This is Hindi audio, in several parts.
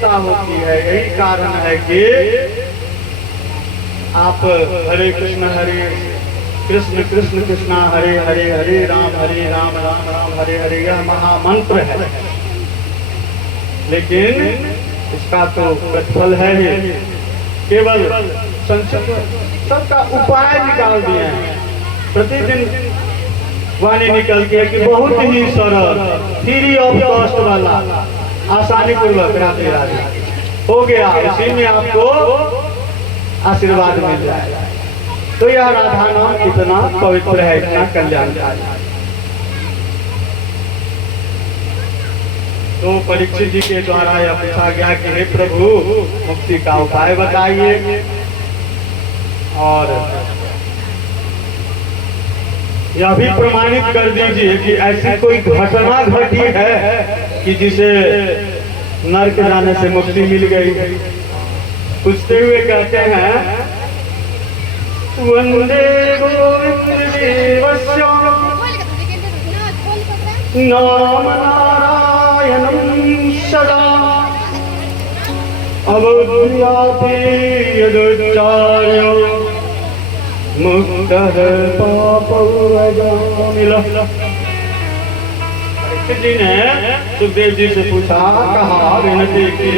चिंता होती है। यही कारण है कि आप हरे कृष्ण कृष्ण कृष्णा हरे हरे, हरे राम राम राम हरे हरे, यह महामंत्र है। लेकिन इसका तो प्रतिफल है ही, केवल संक्षिप्त सबका उपाय निकाल दिए हैं। प्रतिदिन वाणी निकलती है कि बहुत ही सरल, फ्री ऑफ कॉस्ट वाला, आसानी पूर्वक राधे राधे हो गया, इसी में आपको आशीर्वाद मिल जाएगा। तो यह राधा नाम कितना पवित्र है, इतना कल्याणकारी। तो परीक्षित जी के द्वारा यह पूछा गया कि हे प्रभु, मुक्ति का उपाय बताइए। और यह भी प्रमाणित कर दीजिए कि ऐसी कोई घटना घटी है कि जिसे नरक जाने से मुक्ति मिल गई। पूछते हुए कहते हैं, वंदे गोविंद देवस्य नाम नारायणं सदा अवधूयाते यदुच्चार्यो मुक्तः पापवजामिलः। जी ने सुखदेव जी से पूछा, कहा विनती की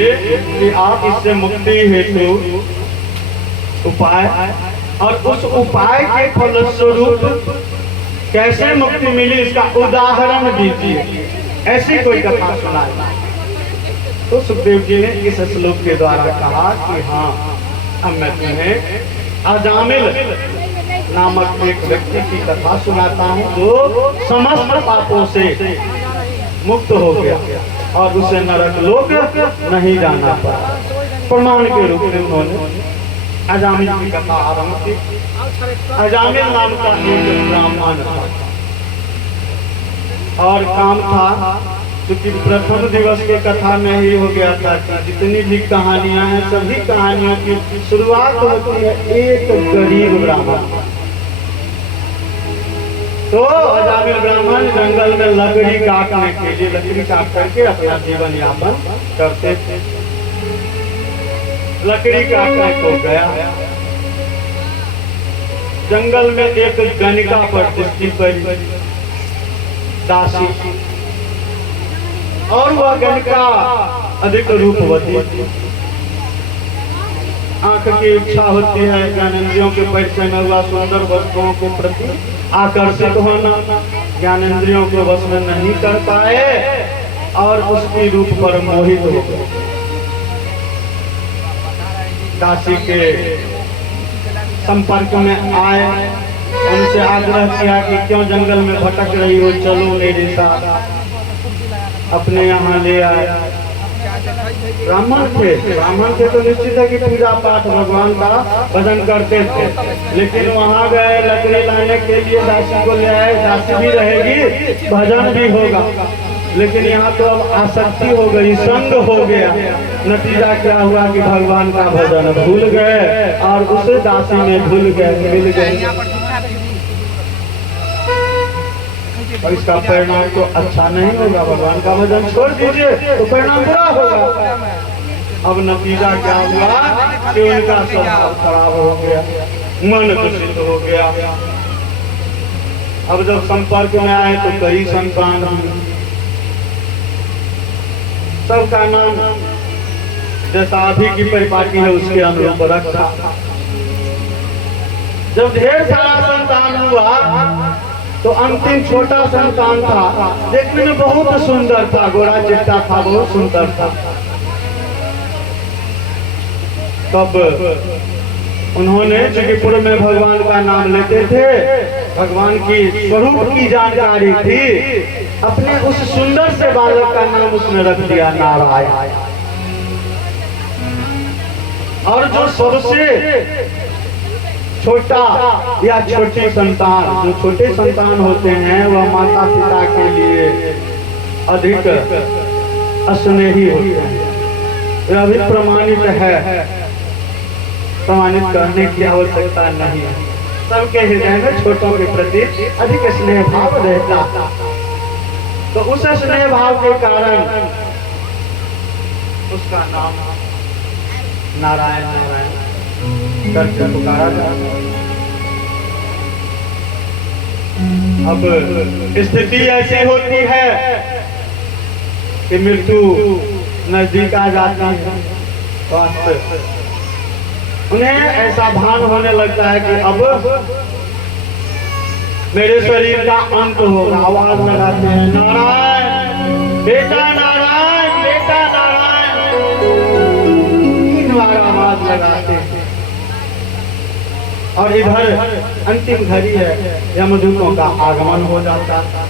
कि आप इससे मुक्ति हेतु उपाय, और उस उपाय के फलस्वरूप कैसे मुक्ति मिली इसका उदाहरण दीजिए, ऐसी कोई कथा सुनाई। तो सुखदेव जी ने इस श्लोक के द्वारा कहा कि हाँ, अब मैं तुम्हें अजामिल नामक एक व्यक्ति की कथा सुनाता हूँ जो समस्त पापों से मुक्त हो गया और उसे नरक लोक नहीं जाना पड़ा। प्रमाण के रूप में उन्होंने अजामिल की कथा आरंभ की। अजामिल नाम का एक ब्राह्मण था और काम था, क्योंकि प्रथम दिवस के कथा में ही हो गया था कि जितनी भी कहानियां हैं सभी कहानियों की शुरुआत होती है एक गरीब ब्राह्मण। तो अजामिल ब्राह्मण जंगल में लकड़ी काटने के लिए लकड़ी काट करके अपना जीवन यापन करते थे। लकड़ी काटने को गया, जंगल में एक गणिका पर दृष्टि पड़ी, दासी, और वह गणिका अधिक रूपवती। आंख की इच्छा होती है ज्ञानेंद्रियों के परिचय में हुआ सुंदर वस्तुओं के प्रति आकर्षित होना, ज्ञानेंद्रियों को वश में नहीं कर पाए और उसकी रूप पर मोहित हो गए। दासी के संपर्क में आए, उनसे आग्रह किया कि क्यों जंगल में भटक रही हो, चलो मेरे साथ, अपने यहाँ ले आए। ब्राह्मण थे तो निश्चित है कि पूजा पाठ भगवान का भजन करते थे, लेकिन वहाँ गए लकड़ी लाने के लिए, दासी को ले आए, दासी भी रहेगी, भजन भी होगा, लेकिन यहाँ तो अब आसक्ति हो गई, संग हो गया। नतीजा क्या हुआ कि भगवान का भजन भूल गए और उसे दासी में भूल गए, मिल गए। और इसका परिणाम तो अच्छा नहीं होगा, भगवान का भजन छोड़ दीजिए तो परिणाम बुरा होगा। अब नतीजा क्या हुआ कि उनका स्वभाव खराब हो गया, मन दूषित हो गया। अब जब संपर्क में आए तो कई संतान, सबका नाम जैसा अभी की परिपाटी है उसके अनुरूप रखा। जब ढेर सारा संतान हुआ तो अंतिम छोटा संतान था, देखने में बहुत सुंदर था, गोरा चिट्टा था, बहुत सुंदर था। तब उन्होंने, चूंकि पूर्व में भगवान का नाम लेते थे, भगवान की स्वरूप की जानकारी थी, अपने उस सुंदर से बालक का नाम उसने रख दिया नारायण। और जो सबसे छोटा या छोटी संतान, जो छोटे संतान होते हैं वह माता पिता के लिए अधिक स्नेही होते हैं। यह भी प्रमाणित है, प्रमाणित करने की आवश्यकता नहीं है। सबके हृदय में छोटों के प्रति अधिक स्नेह भाव रहता। तो उस स्नेह भाव के कारण उसका नाम नारायण नारायण करके पुकारा जाता है। अब स्थिति ऐसी होती है कि मृत्यु नजदीक आ जाती है, स्वास्थ्य उन्हें ऐसा भान होने लगता है कि अब मेरे शरीर का अंत होगा। आवाज लगाते हैं नारायण बेटा नारायण बेटा नारायण, 3 बार आवाज लगाते हैं। और इधर अंतिम घड़ी है, यमदूतों का आगमन हो जाता है।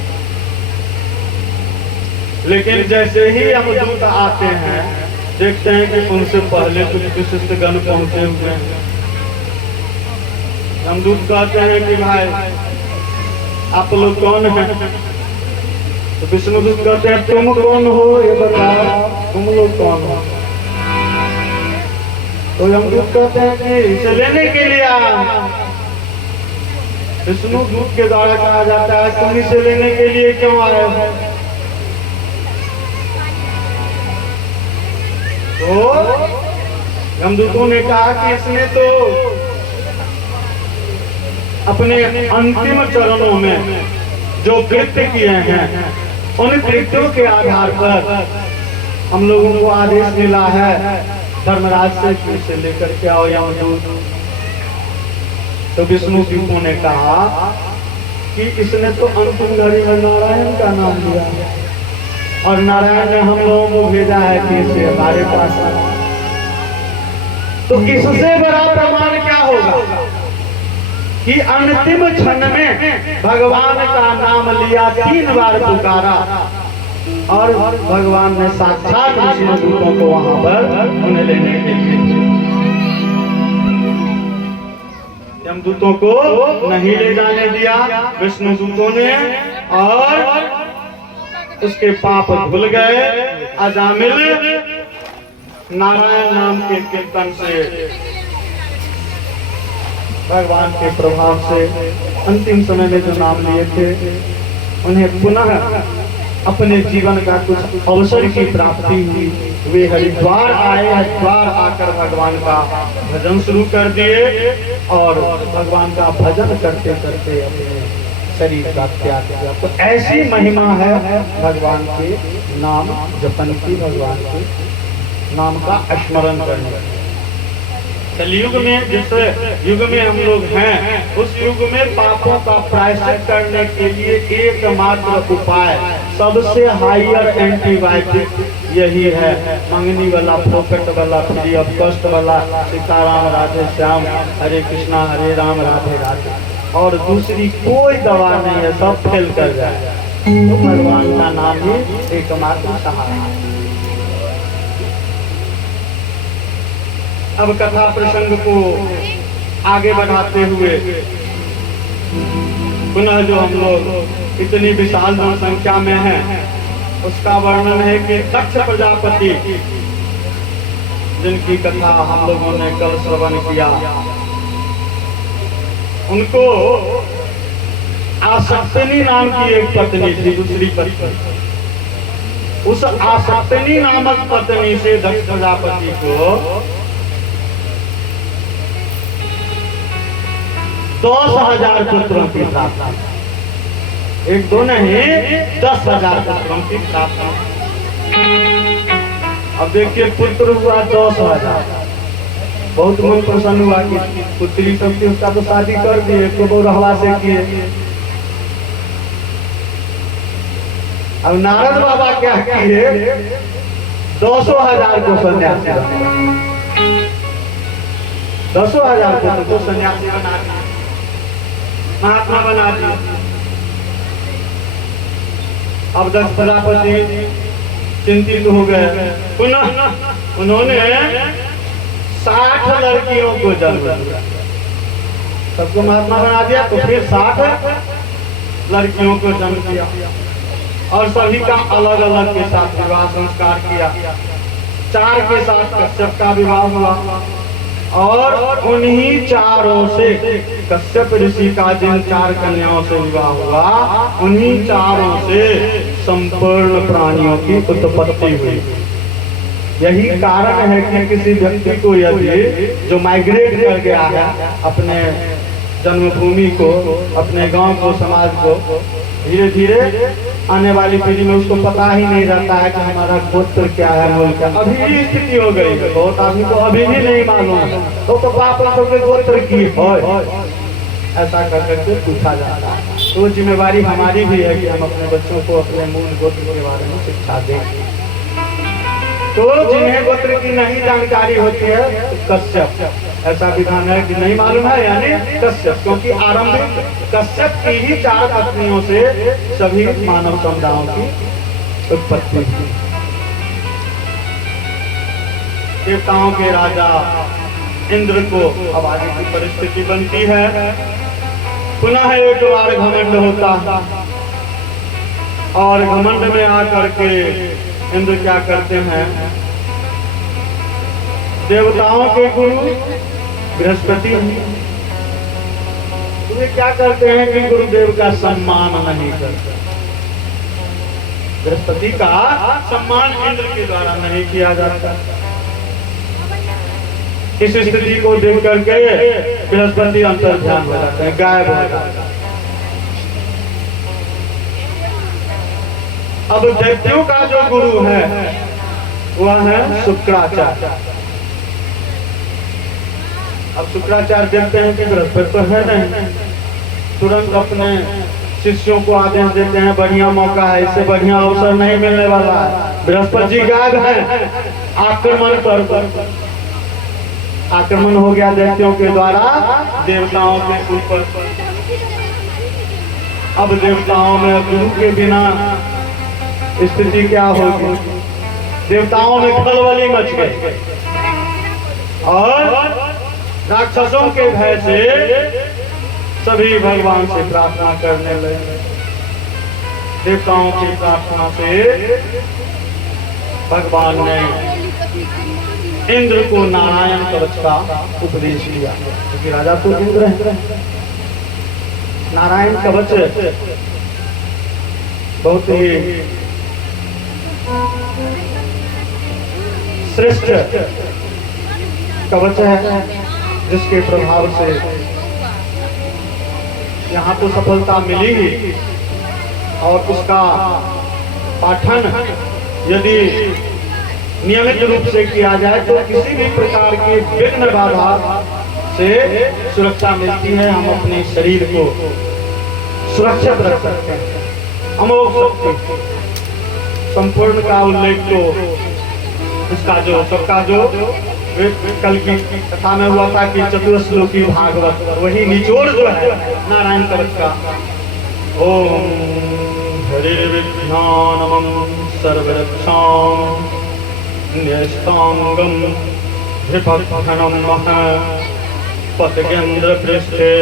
लेकिन जैसे ही यमदूत आते हैं देखते हैं कि उनसे पहले कुछ विशिष्ट गण पहुंचे हुए हैं। यमदूत कहते हैं कि भाई आप लोग कौन हैं? तो विष्णुदूत कहते हैं तुम कौन हो ये बताओ, तुम लोग कौन हो? तो यमदूत कहते हैं कि इसे लेने के लिए आया। विष्णुदूत के द्वारा कहा जाता है तुम इसे लेने के लिए क्यों आए हो? तो यमदूतों ने कहा कि इसने तो अपने अंतिम चरणों में जो कृत्य किए हैं उन कृत्यों के आधार पर हम लोगों को आदेश मिला है धर्मराज से कि इसे लेकर के आओ यमदूत। तो विष्णु दूतों ने कहा कि इसने तो अंतिम घड़ी में नारायण का नाम लिया है और नारायण ने हम लोगों को भेजा है कि इसे हमारे पास आए। तो इससे बड़ा प्रमाण क्या होगा कि अंतिम क्षण में भगवान का नाम लिया, 3 बार पुकारा और भगवान ने साक्षात विष्णु दूतों को वहां पर उन्हें लेने के लिए, यमदूतों को नहीं ले जाने दिया विष्णु दूतों ने। और उसके पाप धुल गए। अजामिल नारायण नाम के कीर्तन से, भगवान के प्रभाव से अंतिम समय में जो नाम लिए थे उन्हें पुनः अपने जीवन का कुछ अवसर की प्राप्ति हुई। वे हरिद्वार आए, हरिद्वार आकर भगवान का भजन शुरू कर दिए और भगवान का भजन करते करते अपने शरीर का त्याग किया। तो ऐसी महिमा है भगवान के नाम जपन की, भगवान के नाम का स्मरण करने की। कलयुग में जिस युग में हम लोग हैं उस युग में पापों का प्रायश्चित करने के लिए एकमात्र उपाय, सबसे हायर एंटीबायोटिक यही है। मंगनी वाला, फोकट वाला, फ्री ऑफ कॉस्ट वाला सीताराम राधे श्याम, हरे कृष्णा हरे राम राधे राधे, और दूसरी कोई दवा नहीं है, सब फेल कर जाए। तो भगवान का नाम ही एकमात्र सहारा है। अब कथा प्रसंग को आगे बढ़ाते हुए पुनः जो हम लोग इतनी विशाल जनसंख्या में हैं उसका वर्णन है कि दक्ष प्रजापति जिनकी कथा हम लोगों ने कल श्रवण किया, उनको आसक्तनी नाम की एक पत्नी थी, दूसरी पत्नी। उस आसक्तनी नामक पत्नी से दक्ष प्रजापति को 10,000 पुत्रों की प्राप्ति, 1 2 नहीं 10,000 पुत्रों की प्राप्ति। अब देखिए पुत्र हुआ 10,000, बहुत मन प्रसन्न हुआ कि पुत्री सब थी, उसका तो शादी कर दिए, तो वो रहवा से किए। अब नारद बाबा क्या किए, 10,000 को सन्यासी बना, 10,000 पुत्र को सन्यासी बना दिया, महात्मा बना दिया। अब दक्ष प्रजापति चिंतित हो गए, पुनः उन्होंने 60 लड़कियों को जन्म दिया, सबको महात्मा बना दिया। तो फिर 60 लड़कियों को जन्म दिया और सभी का अलग अलग के साथ विवाह संस्कार किया। 4 के साथ कश्यप का विवाह हुआ और उन्हीं 4 से कश्यप ऋषि का जिन 4 कन्याओं से विवाह हुआ, उन्हीं 4 से संपूर्ण प्राणियों की उत्पत्ति हुई। यही कारण है कि किसी व्यक्ति को यदि जो माइग्रेट कर गया है अपने जन्मभूमि को, अपने गांव को, समाज को, धीरे धीरे आने वाली पीढ़ी में उसको पता ही नहीं रहता है कि हमारा गोत्र क्या है, मूल क्या। अभी भी स्थिति हो गई है, बहुत आदमी को अभी भी नहीं मालूम है, तो बाप के गोत्र की है ऐसा कर करके पूछा जाता है। तो जिम्मेवारी हमारी भी है कि हम अपने बच्चों को अपने मूल गोत्र के बारे में शिक्षा दें। तो जिन्हें गोत्र की नहीं जानकारी होती है, कश्यप ऐसा विधान है कि नहीं मालूम है यानी कश्यप, क्योंकि आरंभिक कश्यप की ही 4 पत्नियों से सभी मानव समुदायों की उत्पत्ति हुई। देवताओं के राजा इंद्र को अब आगे की परिस्थिति बनती है, पुनः एक बार घमंड होता है और घमंड में आकर के इंद्र क्या करते हैं, देवताओं के गुरु बृहस्पति तुम्हें क्या करते हैं कि गुरुदेव का सम्मान नहीं करते। बृहस्पति का सम्मान इंद्र के द्वारा नहीं किया जाता। इस स्थिति को देख करके बृहस्पति अंतर ध्यान हो जाते हैं, गायब हो जाता है। अब दैत्यों का जो गुरु है वह है शुक्राचार्य। अब शुक्राचार्य देखते हैं कि बृहस्पति तो है नहीं, तुरंत अपने शिष्यों को आदेश देते हैं बढ़िया मौका है, इससे बढ़िया अवसर नहीं मिलने वाला है, बृहस्पति जी गायब है, आक्रमण कर। आक्रमण हो गया दैत्यों के द्वारा देवताओं के ऊपर। अब देवताओं में गुरु के बिना स्थिति क्या होगी, देवताओं में खलबली मच गई और राक्षसों के भय से सभी भगवान से प्रार्थना करने लगे। देवताओं की प्रार्थना से भगवान ने इंद्र को नारायण कवच का उपदेश दिया, क्योंकि राजा तो इंद्र है। नारायण कवच बहुत ही श्रेष्ठ कवच है, जिसके प्रभाव से यहाँ तो सफलता मिली ही, और उसका पाठन यदि नियमित रूप से किया जाए तो किसी भी प्रकार के विघ्न बाधा से सुरक्षा मिलती है। हम अपने शरीर को सुरक्षित रख सकते हैं। अमोघ शक्ति संपूर्ण का उल्लेख तो उसका जो सबका जो कल की कथा में हुआ था कि चतुर्श्लोकी भागवत, वही निचोड़ जो है नारायण कवच का। ओम हरिर्विज्ञानमं सर्वरक्षां न्यस्तांगं धृपघ्नं महः पतगेन्द्र पृष्ठे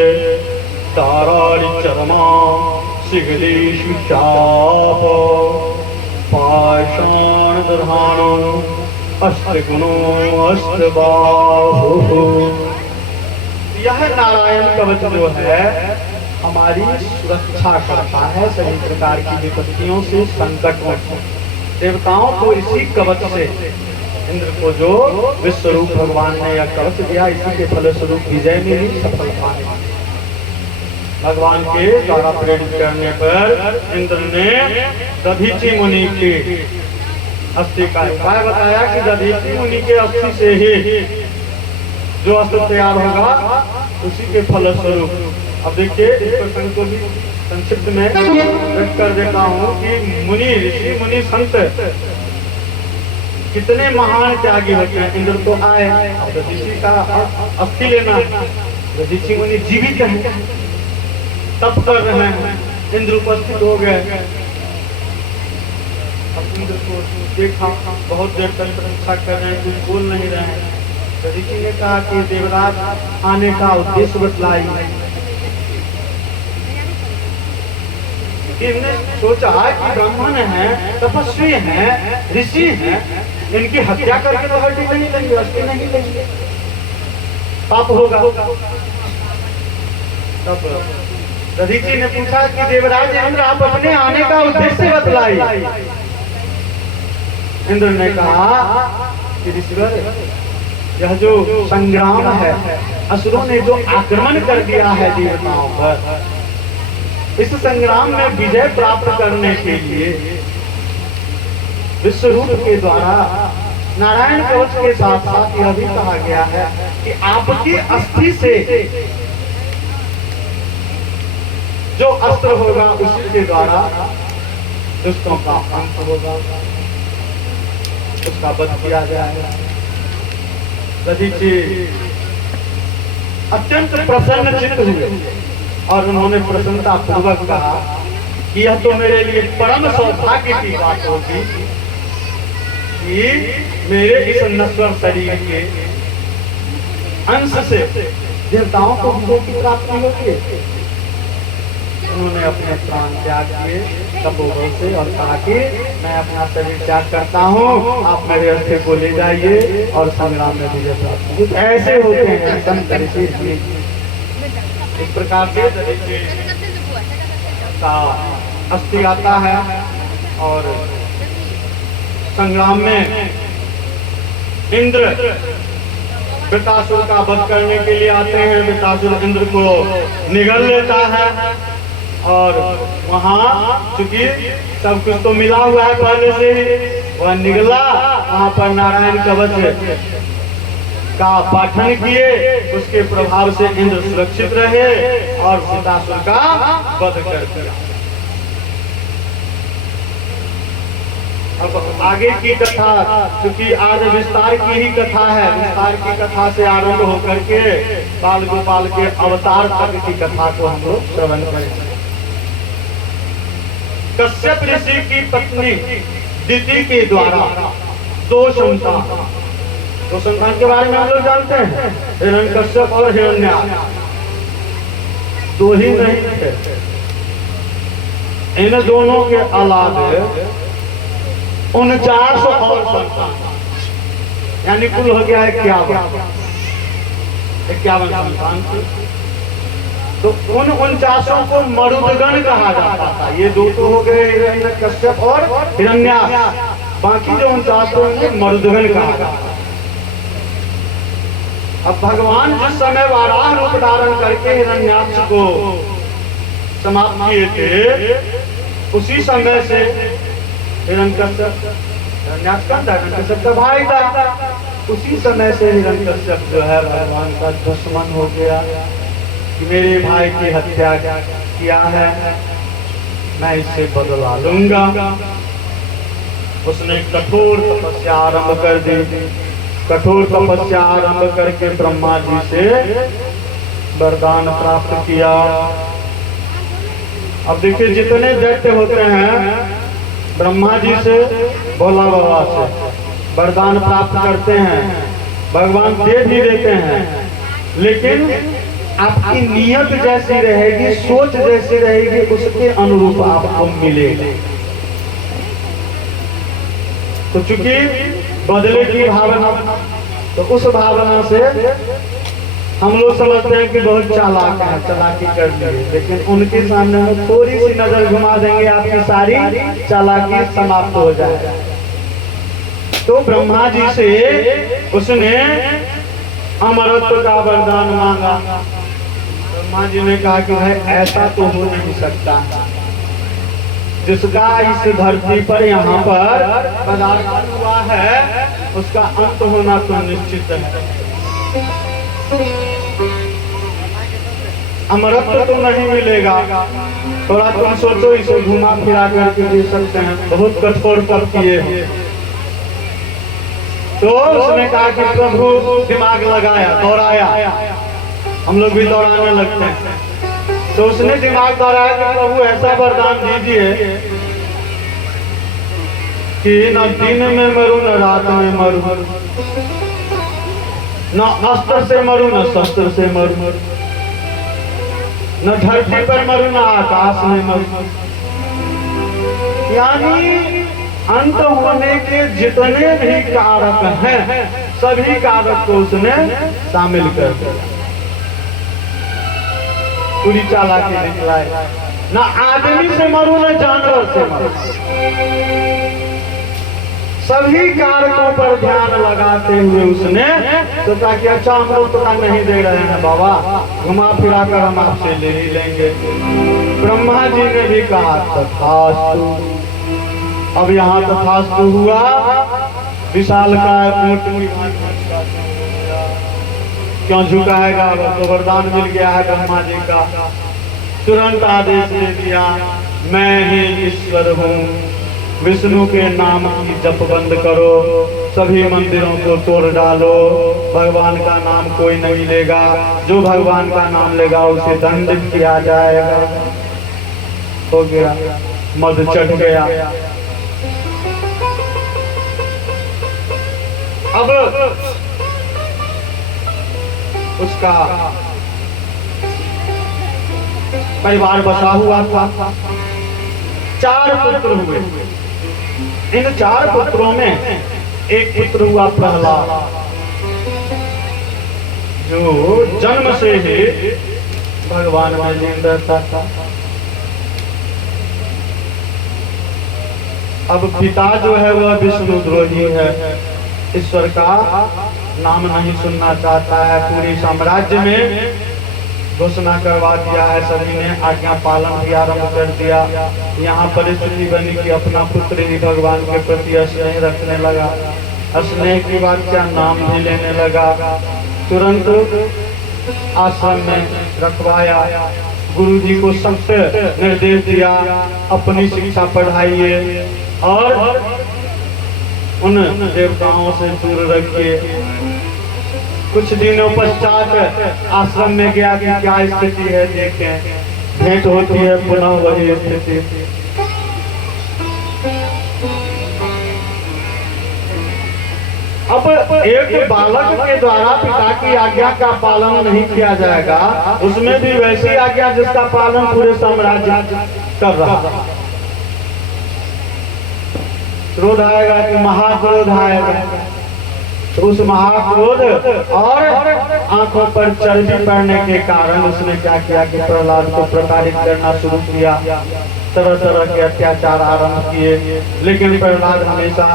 ताराळि चरमा शिगलेषु चाप पाषाण दधानो अष्टगुणो अष्टबाहु। यह नारायण कवच जो है हमारी सुरक्षा करता है सभी प्रकार की विपत्तियों से, संकटों से। देवताओं को इसी कवच से इंद्र को जो विश्वरूप भगवान ने यह कवच दिया, इसी के फलस्वरूप विजय मिली, सफलता मिली। भगवान के द्वारा प्रेरित करने पर इंद्र ने दधीचि मुनि के अस्थि का उपाय बताया कि दधीचि मुनि के अस्थि से ही जो अस्त्र तैयार होगा उसी के फलस्वरूप। अब देखिए इस प्रसंग को भी संक्षिप्त में व्यक्त कर देता हूँ कि मुनि, ऋषि मुनि, संत कितने महान त्यागी होते हैं। इंद्र तो आए, दधीचि का अस्थि लेना, दधीचि मुनि जीवित है, तप कर रहे हैं, इंद्र उपस्थित हो गए। अब इंद्र को देखा, बहुत देर तक प्रतीक्षा कर रहे हैं, कुछ बोल नहीं रहे हैं। दधीचि ने कहा कि देवराज आने का उद्देश्य बतलाई। इन्होंने सोचा कि ब्राह्मण है, तपस्वी हैं, ऋषि हैं, इनकी हत्या करके तो हड्डी नहीं लेंगे, अस्थि नहीं लेंगे, पाप होगा। तब दधीचि ने पूछा कि देवराज इंद्र आप अपने आने का उद्देश्य बतलाइए। इंद्र ने कहा कि ईश्वर यह जो संग्राम है, असुरों ने जो आक्रमण कर दिया है देवताओं पर, इस संग्राम में विजय प्राप्त करने के लिए विश्वरूप के द्वारा नारायण कवच के साथ साथ यह भी कहा गया है कि आपकी अस्थि से जो अस्त्र होगा उसी के द्वारा दुष्टों का अंत होगा, उसका वध किया जाएगा। दधीची अत्यंत प्रसन्न चित्त हुए और उन्होंने प्रसन्नता पूर्वक कहा कि यह तो मेरे लिए परम सौभाग्य की बात होगी कि मेरे इस नश्वर शरीर के अंश से देवताओं को विजय की प्राप्ति होती है। उन्होंने अपने प्राण त्याग किए तपोबल से और कहा कि मैं अपना शरीर त्याग करता हूँ, आप मेरे अस्त्र को ले जाइए और संग्राम में विजय प्राप्त। ऐसे होते हैं संत ऋषि। इस प्रकार से का अस्थि आता है और संग्राम में इंद्र वृतासुर का वध करने के लिए आते हैं। वृतासुर इंद्र को निगल लेता है और वहाँ चूंकि सब कुछ तो मिला हुआ है पहले से ही, वह निगला, वहाँ पर नारायण कवच का पाठन किए, उसके प्रभाव से इंद्र सुरक्षित रहे और वृतासुर का वध कर दिया। अब आगे की कथा, क्योंकि आज विस्तार की ही कथा है, विस्तार की कथा से आरंभ होकर के बाल गोपाल के अवतार तक की कथा को हम लोग श्रवण करेंगे। कश्यप ऋषि की पत्नी दिति के द्वारा दो संतान के बारे में हम लोग जानते हैं, हिरण्यकश्यप और हिरण्याक्ष। दो ही नहीं थे, इन दोनों के अलावा 49 और संतान, यानी कुल हो गया 51 संतान थे। तो उन 49 को मरुदगण कहा जाता था। ये दो तो हो गए हिरण्यकश्यप और हिरण्याक्ष, बाकी जो 49 को मरुदगण कहा जाता था। अब भगवान जिस समय वाराह रूप धारण करके हिरण्याक्ष को समाप्त किए थे, उसी समय से हिरण्यकश्यप का भाई था, उसी समय से हिरण्यकश्यप जो है भगवान का दुश्मन हो गया कि मेरे भाई की हत्या किया है, मैं इससे बदला लूंगा। उसने कठोर तपस्या आरंभ कर दी। कठोर तपस्या आरंभ करके ब्रह्मा जी से वरदान प्राप्त किया। अब देखिए, जितने दैत्य होते हैं ब्रह्मा जी से, भोला बाबा से वरदान प्राप्त करते हैं, भगवान दे भी देते हैं, लेकिन आपकी नियत जैसी रहेगी, सोच जैसी रहेगी, उसके अनुरूप आपको मिलेगा। तो चूंकि बदले की भावना, तो उस भावना से हम लोग समझते हैं कि बहुत चालाक है, चालाकी कर लिए, लेकिन उनके सामने में थोड़ी सी नजर घुमा देंगे, आपकी सारी चालाकी समाप्त हो जाएगा। तो ब्रह्मा जी से उसने अमरत्व का वरदान मांगा। ब्रह्मा जी ने कहा कि भाई ऐसा तो हो नहीं सकता, जिसका इस धरती पर यहाँ पर पदार्पण हुआ है उसका अंत होना तो निश्चित है। अमरत्व तो नहीं मिलेगा, थोड़ा तुम सोचो, इसे घुमा फिरा करके दे सकते हैं, बहुत कठोर तप किए हैं। तो उसने कहा कि प्रभु, दिमाग लगाया, दौड़ाया, हम लोग भी दौड़ाने लगते हैं। तो उसने दिमाग दौड़ाया कि प्रभु ऐसा वरदान दीजिए कि न दिन में मरूं न रात में मरूं, न अस्त्र से मरूं न शस्त्र से मरूं, न धरती पर मरूं न आकाश में मरूं। यानी अंत होने के जितने भी कारक हैं, सभी कारक को उसने शामिल कर दिया। पूरी चालाकी निकलाए, न आदमी से मरूं न जानवर से मरूं, सभी कारकों पर ध्यान लगाते हुए उसने सोचा कि अच्छा हम लोग तो नहीं दे रहे हैं बाबा, घुमा फिरा कर हम आपसे ले ही लेंगे। ब्रह्मा जी ने भी कहा तथास्तु। अब यहाँ तथास्तु हुआ, विशाल का ऊंट क्यों झुकाएगा, तो वरदान मिल गया है ब्रह्मा जी का। तुरंत आदेश दे दिया, मैं ही ईश्वर हूँ, विष्णु के नाम की जप बंद करो, सभी मंदिरों को तोड़ डालो, भगवान का नाम कोई नहीं लेगा, जो भगवान का नाम लेगा उसे दंडित किया जाएगा। हो गया, मद चढ़ गया। अब उसका परिवार बसा हुआ था, 4 पुत्र हुए। इन 4 पुत्रों में एक पुत्र हुआ प्रहलाद, जो जन्म से ही भगवान में लीन रहता था। अब पिता जो है वह विष्णुद्रोही है, ईश्वर का नाम नहीं सुनना चाहता है। पूरे साम्राज्य में घोषणा करवा दिया है, सभी ने आज्ञा पालन भी आरंभ कर दिया। यहाँ परिस्थिति बनी कि अपना पुत्र ही भगवान के प्रति स्नेह रखने लगा, स्नेह की बात क्या नाम भी लेने लगा। तुरंत आश्रम में रखवाया, गुरु जी को सख्त निर्देश दिया, अपनी शिक्षा पढ़ाइए और उन देवताओं से दूर रखिए। कुछ दिनों पश्चात आश्रम में गया कि क्या स्थिति है देखें, भेंट होती है पुनः वही स्थिति। अब एक बालक के द्वारा पिता की आज्ञा का पालन नहीं किया जाएगा, उसमें भी वैसी आज्ञा जिसका पालन पूरे साम्राज्य कर रहा है। क्रोध आएगा कि महाक्रोध आएगा, तो उस महाक्रोध और आंखों पर चर्बी पड़ने के कारण उसने क्या किया कि प्रहलाद को प्रताड़ित करना शुरू किया, तरह तरह के अत्याचार आरंभ किए। लेकिन प्रहलाद हमेशा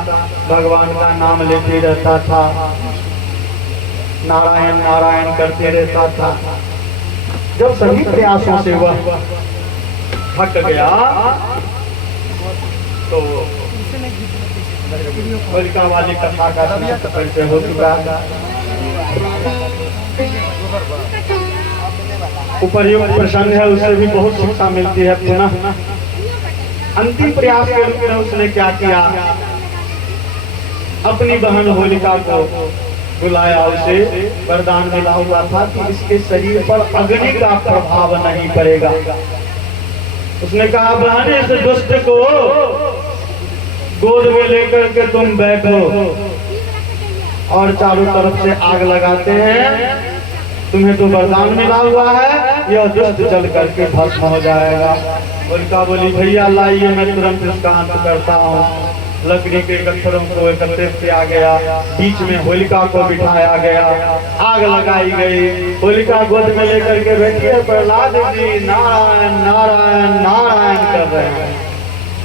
भगवान का नाम लेते रहता था, नारायण नारायण करते रहता था। जब सभी प्रयासों से वह थक गया तो होलिका वाली कथा का परिचय हो चुका है। उपर्युक्त प्रसंग है, उससे भी बहुत शिक्षा मिलती है। पुनः अंतिम प्रयास के रूप में उसने क्या किया, अपनी बहन होलिका को बुलाया। उसे वरदान मिला हुआ था कि इसके शरीर पर अग्नि का प्रभाव नहीं पड़ेगा। उसने कहा, बहन इस दुष्ट को गोद में लेकर के तुम बैठो और चारों तरफ से आग लगाते हैं, तुम्हें तो वरदान मिला हुआ है, यह दुष्ट जल करके भस्म हो जाएगा। होलिका बोली, भैया लाइए, मैं तुरंत इसका अंत करता हूँ। लकड़ी के गट्ठरों को एकत्रित किया गया, बीच में होलिका को बिठाया गया, आग लगाई गई। होलिका गोद में लेकर के बैठी है, प्रहलाद जी नारायण नारायण नारायण कर रहे हैं।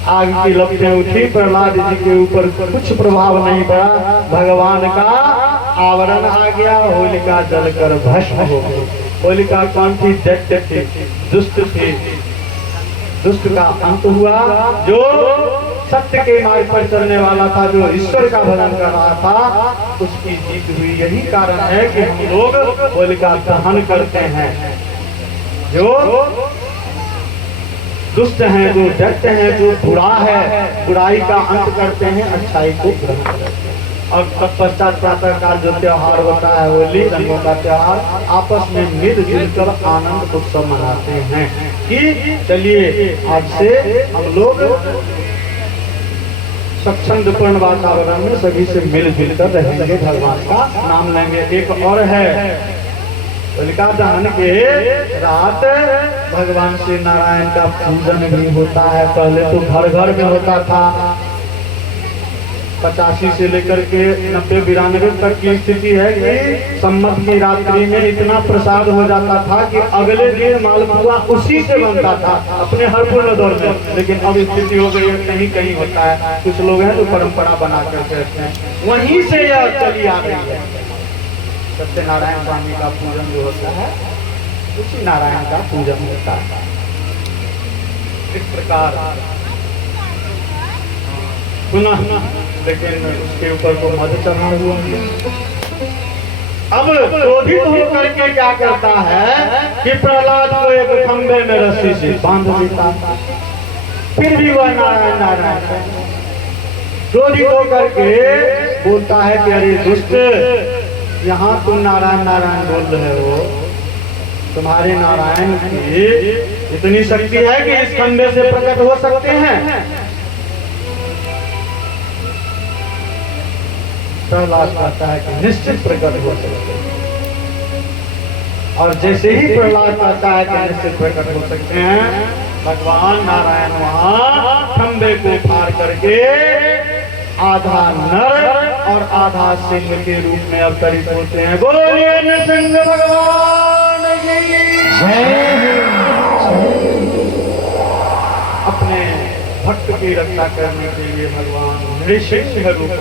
आग की लपटें उठी, प्रहलाद जी के ऊपर कुछ प्रभाव नहीं पड़ा, भगवान का आवरण आ गया, होलिका जलकर भस्म हो गई। होलिका कौन थी? दैत्य थी, दुष्ट थी। दुष्ट का अंत हुआ, जो सत्य के मार्ग पर चलने वाला था, जो ईश्वर का भजन कर रहा था, उसकी जीत हुई। यही कारण है कि हम लोग होलिका दहन करते हैं। जो दुष्ट हैं, जो दैत्य हैं, जो बुरा है, बुराई का अंत करते हैं, अच्छाई को ग्रहण करते हैं। और तत्पश्चात प्रातः काल जो त्योहार होता है, होली, रंगों का त्योहार, आपस में मिलजुल कर आनंद उत्सव मनाते हैं कि चलिए आज से हम लोग स्वच्छंदपूर्ण वातावरण में सभी से मिलजुल कर रहेंगे, भगवान का नाम लेंगे। एक और है, होलिका दहन के रात भगवान श्री नारायण का पूजन भी होता है। पहले तो घर घर में होता था, 85 से लेकर के 90-92 तक की स्थिति है कि सम्मत की रात्रि में इतना प्रसाद हो जाता था कि अगले दिन मालपुआ उसी से बनता था अपने हर पूर्ण दौर में। लेकिन अब स्थिति हो गई है कहीं कहीं होता है, कुछ लोग हैं जो परंपरा बना करके रखते हैं, वहीं से यह चली आ रही है। सत्यनारायण स्वामी का पूजन जो होता है उसी नारायण का पूजन होता है। इस प्रकार पुनः लेकिन उसके ऊपर को मध चढ़ा हुआ है। अब क्रोधित होकर के क्या करता है कि प्रहलाद को एक खंभे में रस्सी से बांध देता, फिर भी वह नारायण नारायण क्रोधित होकर के बोलता है कि अरे दुष्ट, यहाँ तुम नारायण नारायण बोल रहे हो, तुम्हारे नारायण की इतनी शक्ति है कि इस खंभे से प्रकट हो सकते हैं? प्रहलाद कहता है कि निश्चित प्रकट हो सकते हैं। और जैसे ही प्रहलाद कहता है कि निश्चित प्रकट हो सकते हैं, भगवान नारायण वहां खंभे को फाड़ करके आधा नर और आधा सिंह के रूप में अवतरित होते हैं। बोलिए नृसिंह भगवान की जय। अपने भक्त की रक्षा करने के लिए भगवान नृसिंह रूप